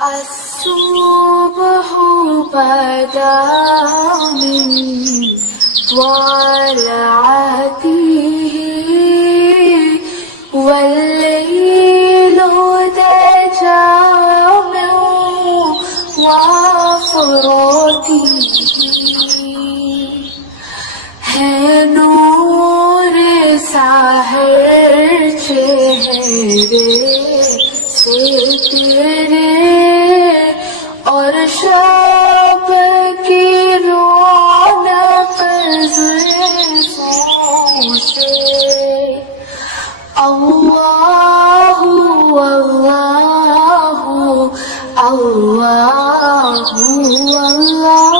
الصبح بدا من طلعته والليل دجى من وفرته है नूर साहर चेहरे से तेरे और शब की रौनक ज़ुल्फ़ों से। अल्लाहु अल्लाहु अल्लाहु अल्लाह।